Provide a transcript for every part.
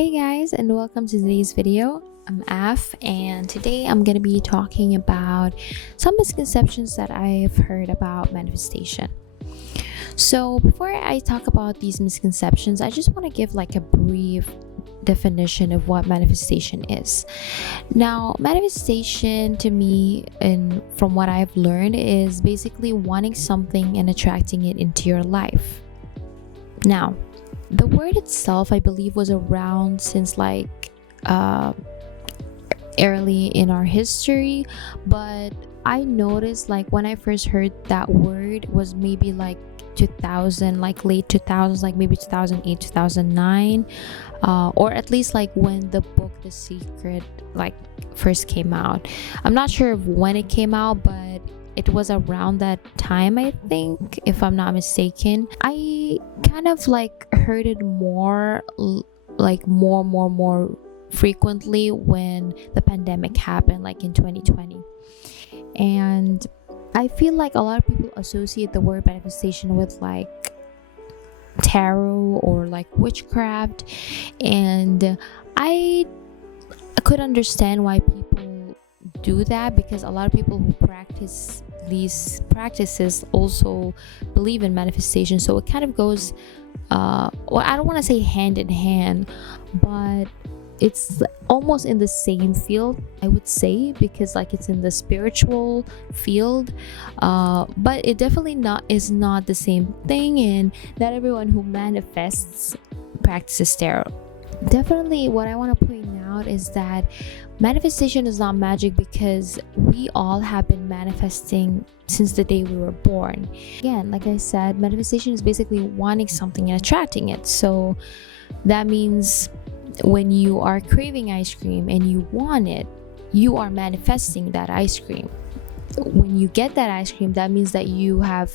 Hey guys, and welcome to today's video. I'm Af, and today I'm going to be talking about some misconceptions that I've heard about manifestation. So before I talk about these misconceptions, I just want to give like a brief definition of what manifestation is. Now, manifestation to me, and from what I've learned, is basically wanting something and attracting it into your life. Now, the word itself, I believe, was around since early in our history, but I noticed when I first heard that word was maybe 2000, late 2000s, maybe 2008, 2009, or at least when the book The Secret first came out. I'm not sure of when it came out, but it was around that time, I think, if I'm not mistaken. I kind of heard it more frequently when the pandemic happened, in 2020. And I feel like a lot of people associate the word manifestation with tarot or witchcraft, and I could understand why people do that, because a lot of people who practice these practices also believe in manifestation. So it kind of goes I don't want to say hand in hand, but it's almost in the same field, I would say, because it's in the spiritual field, but it definitely is not the same thing, and not everyone who manifests practices tarot. Definitely what I want to point out is that manifestation is not magic, because we all have been manifesting since the day we were born. Again, like I said, manifestation is basically wanting something and attracting it. So that means when you are craving ice cream and you want it, you are manifesting that ice cream. When you get that ice cream, that means that you have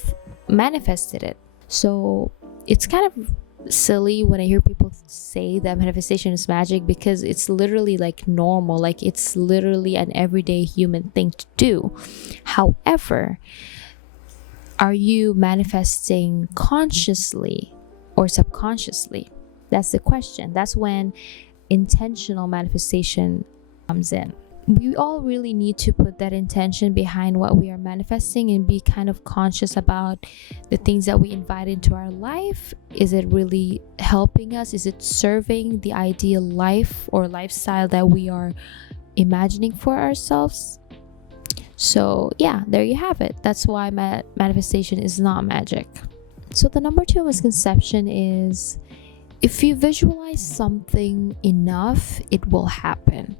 manifested it. So it's kind of silly when I hear people say that manifestation is magic, because it's literally normal, it's literally an everyday human thing to do. However, are you manifesting consciously or subconsciously? That's the question. That's when intentional manifestation comes in. We all really need to put that intention behind what we are manifesting and be kind of conscious about the things that we invite into our life. Is it really helping us? Is it serving the ideal life or lifestyle that we are imagining for ourselves? So yeah, there you have it. That's why manifestation is not magic. So the number 2 misconception is, if you visualize something enough, it will happen.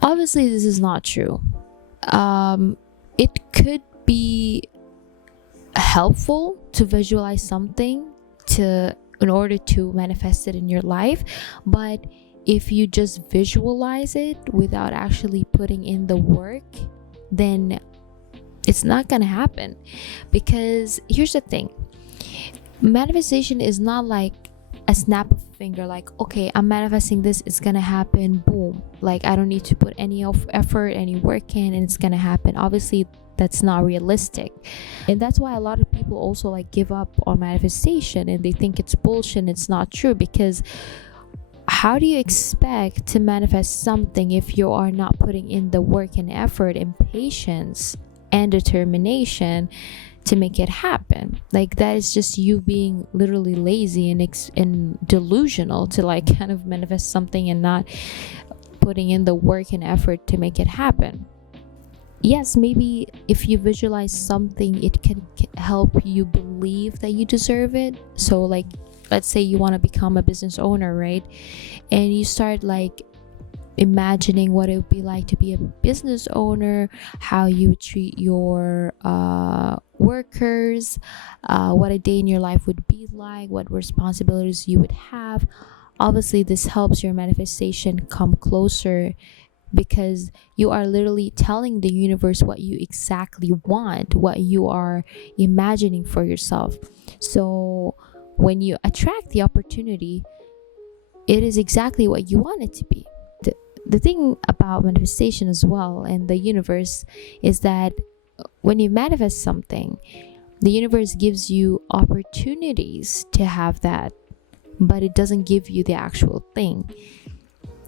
Obviously, this is not true. It could be helpful to visualize something in order to manifest it in your life, but if you just visualize it without actually putting in the work, then it's not gonna happen. Because here's the thing, manifestation is not a snap of a finger, okay, I'm manifesting this, it's gonna happen, boom. I don't need to put any effort, any work in, and it's gonna happen. Obviously, that's not realistic, and that's why a lot of people also give up on manifestation, and they think it's bullshit and it's not true. Because how do you expect to manifest something if you are not putting in the work and effort and patience and determination to make it happen? That is just you being literally lazy and delusional to kind of manifest something and not putting in the work and effort to make it happen. Yes, maybe if you visualize something, it can help you believe that you deserve it. So let's say you want to become a business owner, right? And you start imagining what it would be like to be a business owner, how you would treat your workers, what a day in your life would be like, what responsibilities you would have. Obviously, this helps your manifestation come closer, because you are literally telling the universe what you exactly want, what you are imagining for yourself. So when you attract the opportunity, it is exactly what you want it to be. The thing about manifestation as well, and the universe, is that when you manifest something, the universe gives you opportunities to have that but it doesn't give you the actual thing.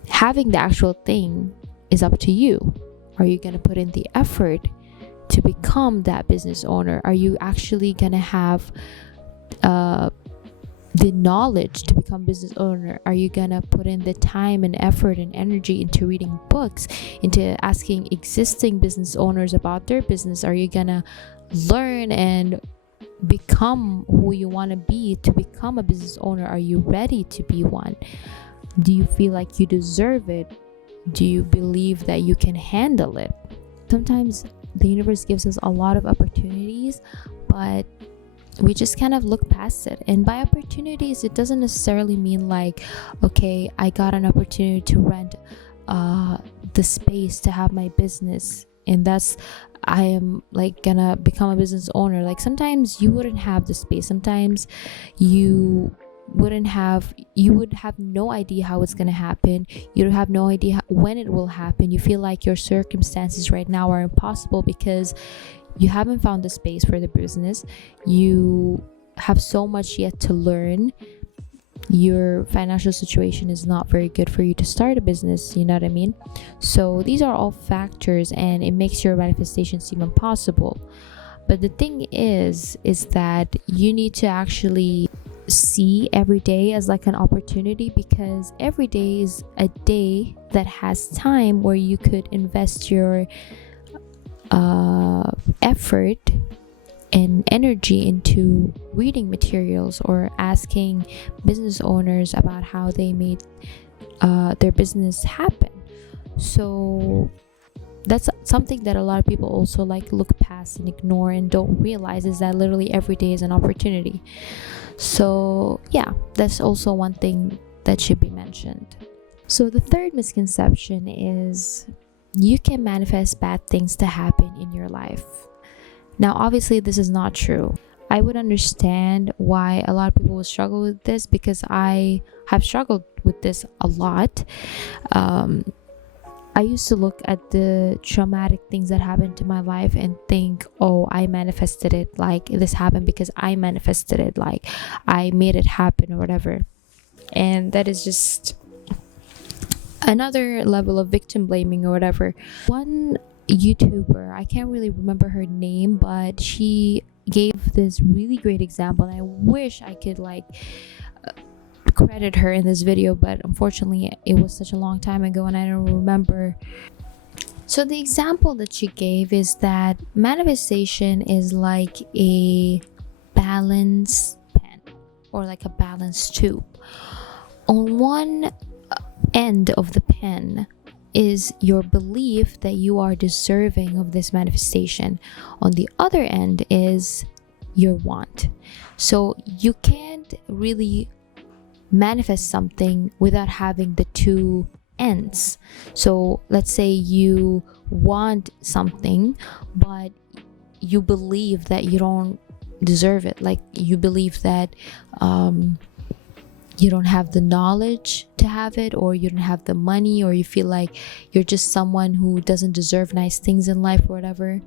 Having the actual thing is up to you. Are you going to put in the effort to become that business owner? Are you actually going to have the knowledge to become business owner? Are you gonna put in the time and effort and energy into reading books, into asking existing business owners about their business? Are you gonna learn and become who you want to be to become a business owner? Are you ready to be one? Do you feel like you deserve it? Do you believe that you can handle it? Sometimes the universe gives us a lot of opportunities, but we just kind of look past it. And by opportunities, it doesn't necessarily mean like, okay, I got an opportunity to rent the space to have my business, and that's, I am like gonna become a business owner. Like sometimes you wouldn't have the space, sometimes you would have no idea how it's gonna happen. You don't have no idea when it will happen. You feel like your circumstances right now are impossible because you haven't found the space for the business. You have so much yet to learn. Your financial situation is not very good for you to start a business, you know what I mean? So these are all factors, and it makes your manifestation seem impossible. But the thing is that you need to actually see every day as like an opportunity, because every day is a day that has time where you could invest your effort and energy into reading materials or asking business owners about how they made their business happen. So that's something that a lot of people also like look past and ignore and don't realize, is that literally every day is an opportunity. So yeah, that's also one thing that should be mentioned. So the third misconception is you can manifest bad things to happen in your life. Now, obviously, this is not true. I would understand why a lot of people would struggle with this, because I have struggled with this a lot. I used to look at the traumatic things that happened to my life and think, oh, I manifested it. Like, this happened because I manifested it. Like, I made it happen or whatever. And that is just another level of victim blaming or whatever. One YouTuber, I can't really remember her name, but she gave this really great example, and I wish I could like credit her in this video, but unfortunately it was such a long time ago and I don't remember. So the example that she gave is that manifestation is like a balance pen or like a balance tube. On one end of the pen is your belief that you are deserving of this manifestation. On the other end is your want. So you can't really manifest something without having the two ends. So let's say you want something, but you believe that you don't deserve it. Like you believe that you don't have the knowledge to have it, or you don't have the money, or you feel like you're just someone who doesn't deserve nice things in life or whatever.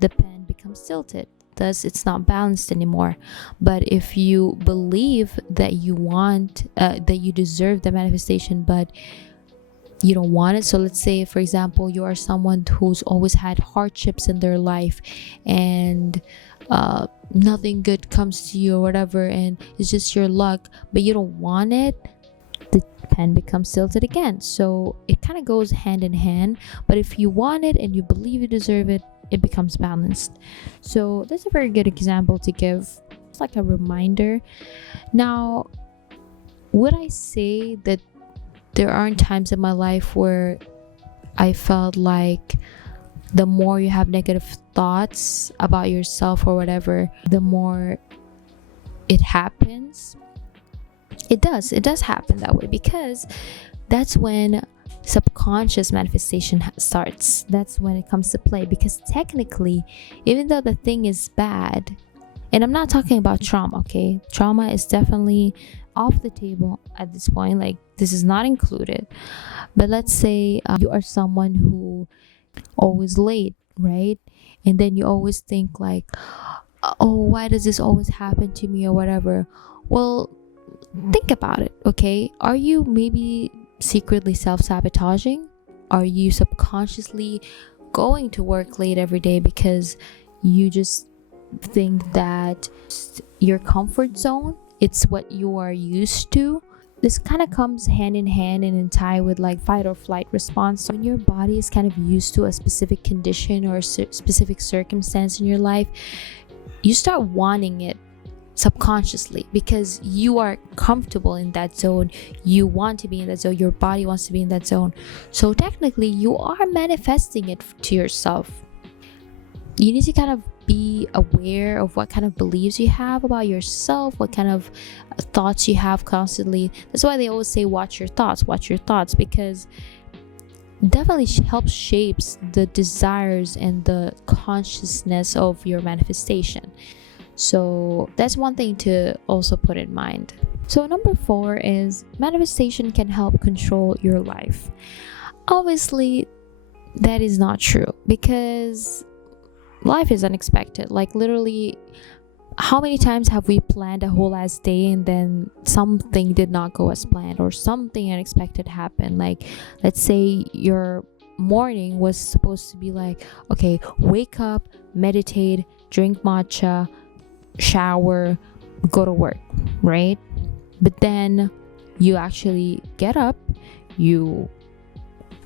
The pen becomes tilted, thus it's not balanced anymore. But if you believe that you want that you deserve the manifestation but you don't want it, so let's say for example you are someone who's always had hardships in their life and nothing good comes to you or whatever, and it's just your luck, but you don't want it, the pen becomes tilted again. So it kind of goes hand in hand. But if you want it and you believe you deserve it, it becomes balanced. So that's a very good example to give. It's like a reminder. Now, would I say that there aren't times in my life where I felt like the more you have negative thoughts about yourself or whatever, the more it happens? It does happen that way, because that's when subconscious manifestation starts. That's when it comes to play, because technically, even though the thing is bad, and I'm not talking about trauma, okay? Trauma is definitely off the table at this point, like this is not included. But let's say you are someone who always late, right? And then you always think like, oh, why does this always happen to me or whatever? Well, think about it, okay? Are you maybe secretly self-sabotaging? Are you subconsciously going to work late every day because you just think that your comfort zone, it's what you are used to? This kind of comes hand in hand and in tie with like fight or flight response. When your body is kind of used to a specific condition or a specific circumstance in your life, you start wanting it subconsciously because you are comfortable in that zone. You want to be in that zone. Your body wants to be in that zone. So technically, you are manifesting it to yourself. You need to kind of be aware of what kind of beliefs you have about yourself, what kind of thoughts you have constantly. That's why they always say watch your thoughts, because it definitely helps shapes the desires and the consciousness of your manifestation. So that's one thing to also put in mind. So number 4 is manifestation can help control your life. Obviously, that is not true because life is unexpected. Like literally, how many times have we planned a whole ass day and then something did not go as planned or something unexpected happened? Like, let's say your morning was supposed to be like, okay, wake up, meditate, drink matcha, shower, go to work, right? But then you actually get up, you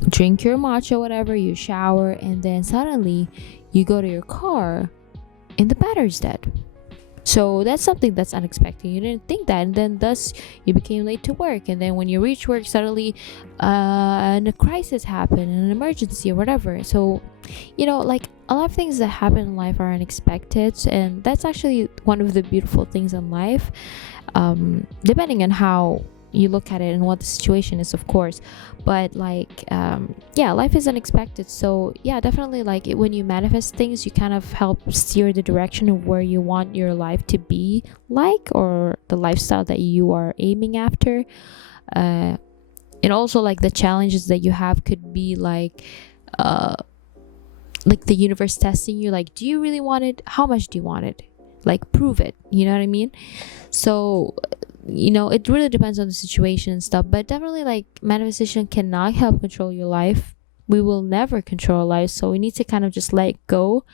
drink your matcha, whatever, you shower, and then suddenly you go to your car and the battery's dead. So that's something that's unexpected. You didn't think that, and then thus you became late to work. And then when you reach work, suddenly a crisis happened, an emergency or whatever. So, like a lot of things that happen in life are unexpected, and that's actually one of the beautiful things in life. Depending on how you look at it and what the situation is, of course, but like life is unexpected. So definitely, like when you manifest things, you kind of help steer the direction of where you want your life to be like, or the lifestyle that you are aiming after. And also like the challenges that you have could be like the universe testing you, like, do you really want it? How much do you want it? Like, prove it, you know what I mean? So it really depends on the situation and stuff, but definitely like manifestation cannot help control your life. We will never control our life, so we need to kind of just let go.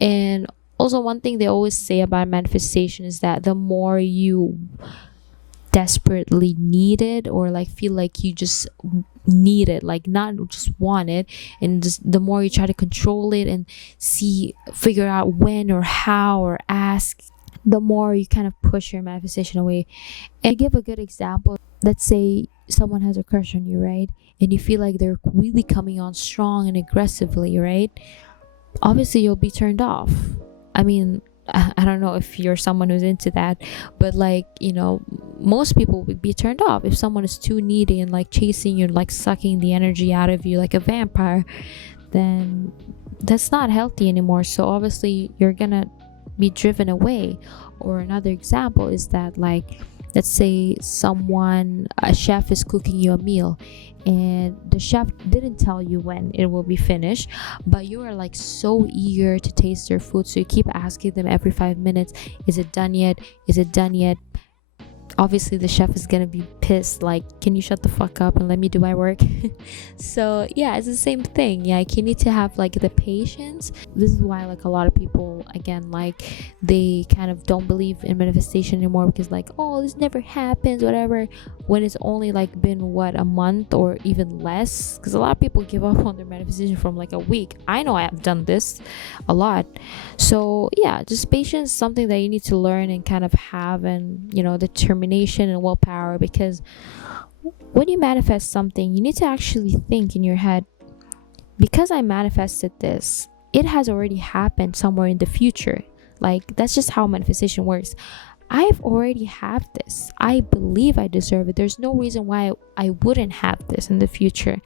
And also, one thing they always say about manifestation is that the more you desperately need it, or like feel like you just need it, like not just want it, and just the more you try to control it and figure out when or how or ask, the more you kind of push your manifestation away. And to give a good example, let's say someone has a crush on you, right? And you feel like they're really coming on strong and aggressively, right? Obviously you'll be turned off. I mean, I don't know if you're someone who's into that, but like, most people would be turned off if someone is too needy and like chasing you, like sucking the energy out of you like a vampire. Then that's not healthy anymore. So obviously you're gonna be driven away. Or another example is that, like, let's say a chef is cooking you a meal and the chef didn't tell you when it will be finished, but you are like so eager to taste their food, so you keep asking them every 5 minutes, is it done yet? Obviously the chef is gonna be pissed, like, can you shut the fuck up and let me do my work? So it's the same thing. Like, you need to have like the patience. This is why like a lot of people, again, like they kind of don't believe in manifestation anymore, because like, oh, this never happens, whatever, when it's only like been a month or even less. Because a lot of people give up on their manifestation from like a week. I know I have done this a lot. So just patience is something that you need to learn and kind of have, and determination and willpower. Because when you manifest something, you need to actually think in your head, because I manifested this, it has already happened somewhere in the future. Like, that's just how manifestation works. I've already have this. I believe I deserve it. There's no reason why I wouldn't have this in the future.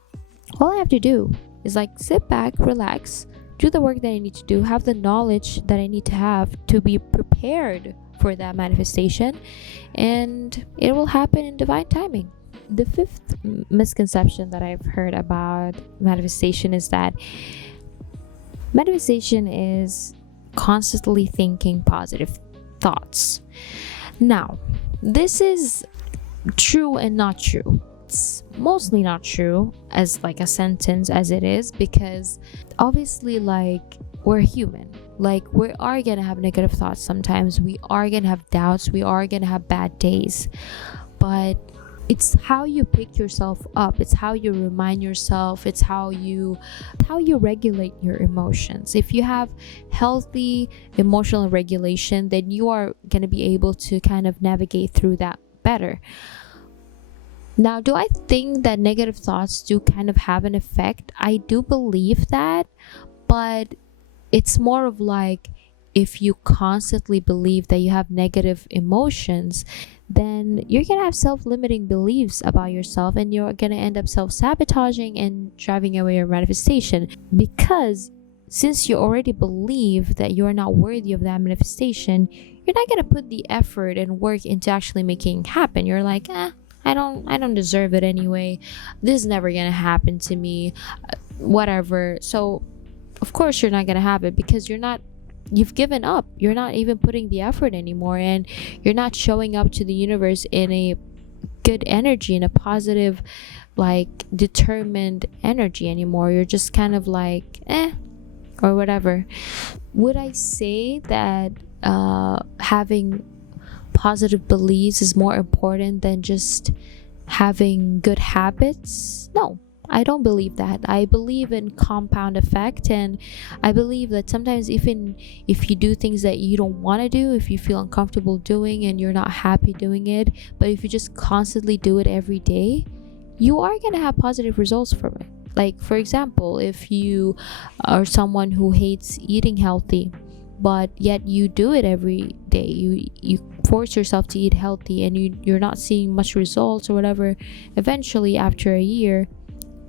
All I have to do is like sit back, relax, do the work that I need to do, have the knowledge that I need to have to be prepared for that manifestation, and it will happen in divine timing. The 5th misconception that I've heard about manifestation is that manifestation is constantly thinking positive thoughts. Now, this is true and not true. It's mostly not true as like a sentence as it is, because obviously, like, we're human. Like, we are gonna have negative thoughts sometimes, we are gonna have doubts, we are gonna have bad days, but it's how you pick yourself up, it's how you remind yourself, it's how you regulate your emotions. If you have healthy emotional regulation, then you are going to be able to kind of navigate through that better. Now, do I think that negative thoughts do kind of have an effect? I do believe that, but it's more of like, if you constantly believe that you have negative emotions, then you're gonna have self-limiting beliefs about yourself, and you're gonna end up self-sabotaging and driving away your manifestation, because since you already believe that you're not worthy of that manifestation, you're not gonna put the effort and work into actually making it happen. You're like, I don't deserve it anyway, this is never gonna happen to me, whatever. So of course you're not gonna have it, because you've given up, you're not even putting the effort anymore, and you're not showing up to the universe in a good energy, in a positive, like, determined energy anymore. You're just kind of like or whatever. Would I say that having positive beliefs is more important than just having good habits? No, I don't believe that. I believe in compound effect, and I believe that sometimes even if you do things that you don't want to do, if you feel uncomfortable doing and you're not happy doing it, but if you just constantly do it every day, you are going to have positive results from it. Like, for example, if you are someone who hates eating healthy, but yet you do it every day, you force yourself to eat healthy, and you're not seeing much results or whatever, eventually after a year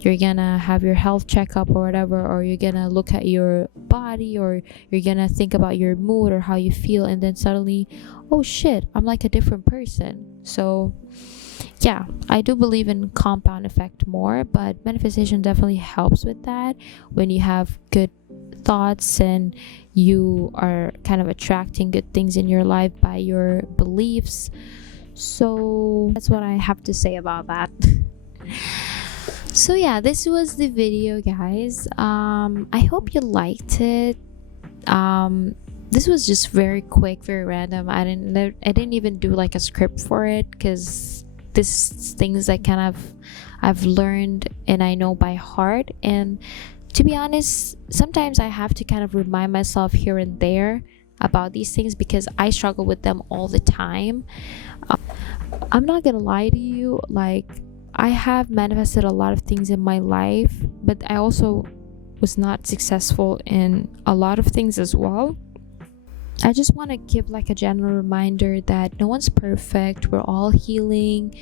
you're gonna have your health checkup or whatever, or you're gonna look at your body, or you're gonna think about your mood or how you feel, and then suddenly, oh shit, I'm like a different person. So yeah, I do believe in compound effect more, but manifestation definitely helps with that. When you have good thoughts and you are kind of attracting good things in your life by your beliefs. So that's what I have to say about that. So yeah, this was the video, guys. I hope you liked it. This was just very quick, very random. I didn't even do like a script for it, because this is things that kind of I've learned and I know by heart. And to be honest, sometimes I have to kind of remind myself here and there about these things, because I struggle with them all the time. I'm not gonna lie to you, like, I have manifested a lot of things in my life, but I also was not successful in a lot of things as well. I just want to give like a general reminder that no one's perfect. We're all healing.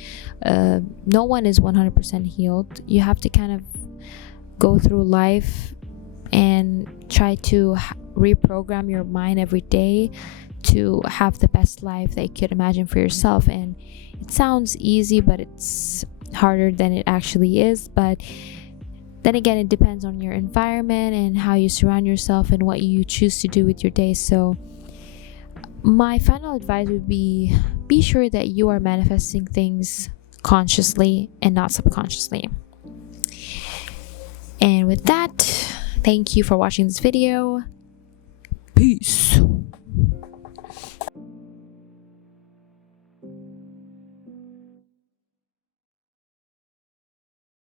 No one is 100% healed. You have to kind of go through life and try to reprogram your mind every day to have the best life that you could imagine for yourself. And it sounds easy, but it's harder than it actually is. But then again, it depends on your environment and how you surround yourself and what you choose to do with your day. So my final advice would be sure that you are manifesting things consciously and not subconsciously. And with that, thank you for watching this video. Peace.